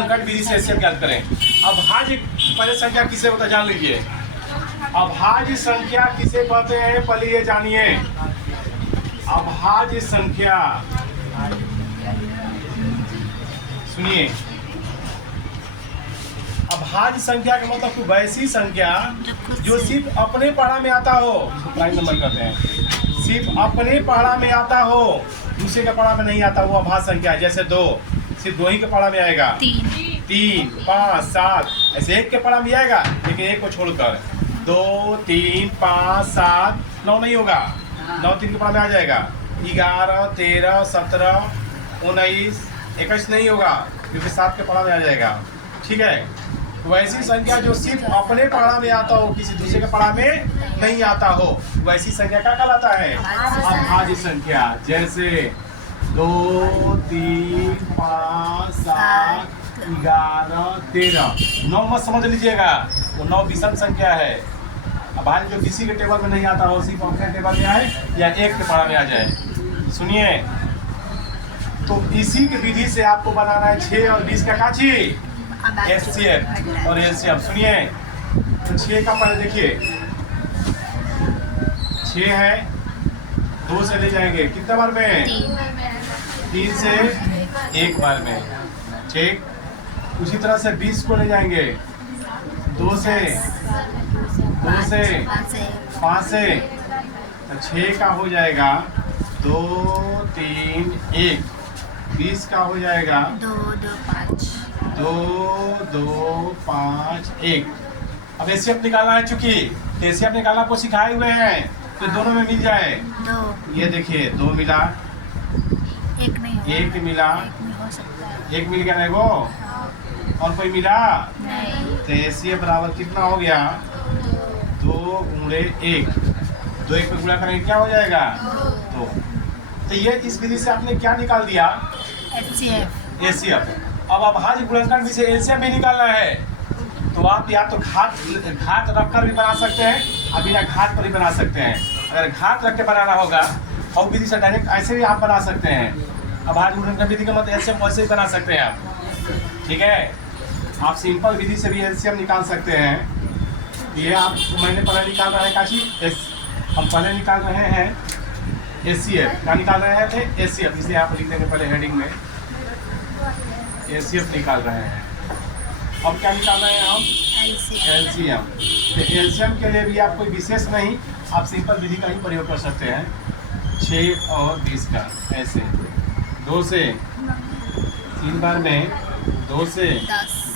गुणनखंड विधि से एचसीएफ ज्ञात करें। अभाज्य पहले संख्या किसे होता है जान लीजिए। अभाज्य संख्या किसे कहते हैं पहले ये जानिए। अभाज्य संख्या सुनिए, अभाज्य संख्या का मतलब कोई वैसी संख्या जो सिर्फ अपने पढ़ा में आता हो, प्राइम नंबर कहते हैं, सिर्फ अपने पढ़ा में आता हो, दूसरे का पढ़ा में नहीं आता, वो अभाज्य संख्या है। जैसे 2 सिर्फ 2 ही के पढ़ा में आएगा, 3, 5, 7 ऐसे एक के पढ़ा में आएगा, लेकिन एक को छोड़कर 2, 3, 5, 7, 9 नहीं होगा, 9 3 के पढ़ा में आ जाएगा, 11, 13, 17, 19, 21 नहीं होगा क्योंकि 7 के पढ़ा में आ जाएगा। ठीक है, वैसी संख्या जो सिर्फ अपने पढ़ा में आता हो, किसी दूसरे के पढ़ा में नहीं आता हो, वैसी संख्या क्या कहलाता है? अभाज्य संख्या। जैसे 2, 3, 5, 7, 11, 13, 9 मत समझ लीजिएगा, वो 9 विषम संख्या है। अभाज्य जो किसी के टेबल में नहीं आता हो, सिर्फ अपने टेबल में आए या एक के पढ़ा में आ जाए। सुनिए, तो इसी की विधि से आपको बनाना है 6 और 20 का काची एचसीएफ और एलसीएम। सुनिए, तो 6 का पहले देखिए, 6 है, 2 से ले जाएंगे कितने बार में? 3 से 1 बार में। ठीक, उसी तरह से 20 को ले जाएंगे 2 से 5 से, तो 6 का हो जाएगा 2, 3, 1, 20 का हो जाएगा 2, 2, 5, 1। अब एचसीएफ निकालना है, चूंकि एचसीएफ निकालना आपको सिखाए हुए हैं, तो दोनों में मिल जाए। 2 ये देखिए 2 मिला, 1 नहीं, 1 मिला, 1 मिल गया नहीं वो, और कोई मिला नहीं, तो एचसीएफ बराबर कितना हो गया? 2 × 1, 2 1 पे गुणा करेंगे क्या हो जाएगा? 2। तो ये इस विधि से आपने क्या निकाल दिया? एचसीएफ। अब अभाज्य गुणनखंड विधि से एलसीएम भी निकालना है, तो आप या तो घात रखकर भी बना सकते हैं, और बिना घात पर भी बना सकते हैं। अगर घात रख के बनाना होगा और विधि से डायरेक्ट ऐसे भी आप बना सकते हैं। अभाज्य गुणनखंड विधि का मतलब एलसीएम वैसे ही बना सकते हैं आप। ठीक है, आप सिंपल विधि से भी एलसीएम निकाल सकते हैं। ये आप मैंने पहले निकाल रहा है काशी हम पहले निकाल रहे हैं एचसीएफ। क्या निकाल रहे थे? एचसीएफ, इसलिए आप लिख देंगे पहले हेडिंग में एचसीएफ निकाल रहे हैं। अब क्या निकाल रहे हैं हम? एलसीएम। तो एलसीएम के लिए भी आप कोई विशेष नहीं, आप सिंपल विधि का ही प्रयोग कर सकते हैं। 6 और 20 का ऐसे 2 से 3 बार में, 2 से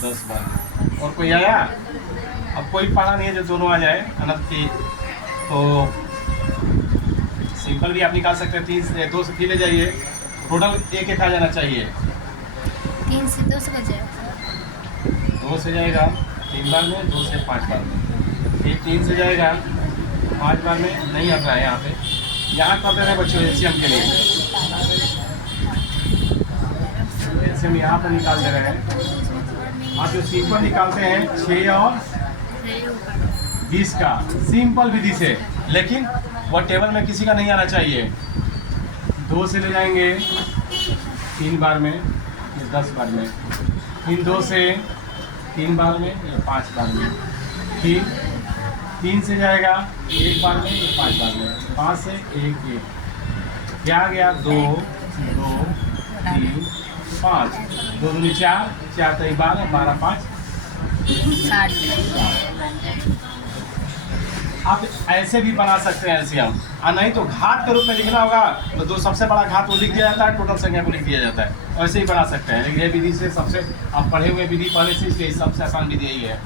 10 बार। और कोई आया? अब कोई पढ़ा नहीं है जो दोनों आ जाए अनंत की, तो सिंपल भी आप निकाल सकते हैं। 3 से 2 से 3 ले जाइए, टोटल 1 1 आ जाना चाहिए। 3 से 2 से जाएगा, 2 से जाएगा 3 बार में, 2 से 5 बार में, फिर 3 से जाएगा 5 बार में। नहीं आता है यहाँ पे, यहाँ कर दे रहे बच्चों एलसीएम के लिए। एलसीएम यहाँ पर निकाल दे रहे हैं। आप जो सिंपल निकालते हैं 6 और 20 का सिंपल विधि से, लेकिन वह टेबल में किसी का नहीं आना चाहिए। 2 से ले जाएंगे 3 बार में या 10 बार में, फिर 2 से 3 बार में या 5 बार में, फिर 3 से जाएगा 1 बार में या 5 बार में, 5 से 1 1 क्या गया? 2 2 3 5, 2 दूनी 4, 4 3 12, 12 5 60। आप ऐसे भी बना सकते हैं एलसीएम, और नहीं तो घात के रूप में लिखना होगा तो जो सबसे बड़ा घात वो लिख दिया जाता है, टोटल संख्या को लिख दिया जाता है। ऐसे ही बना सकते हैं, लेकिन ये विधि से सबसे आप पढ़े हुए विधि पहले से, इसलिए सबसे आसान विधि यही है।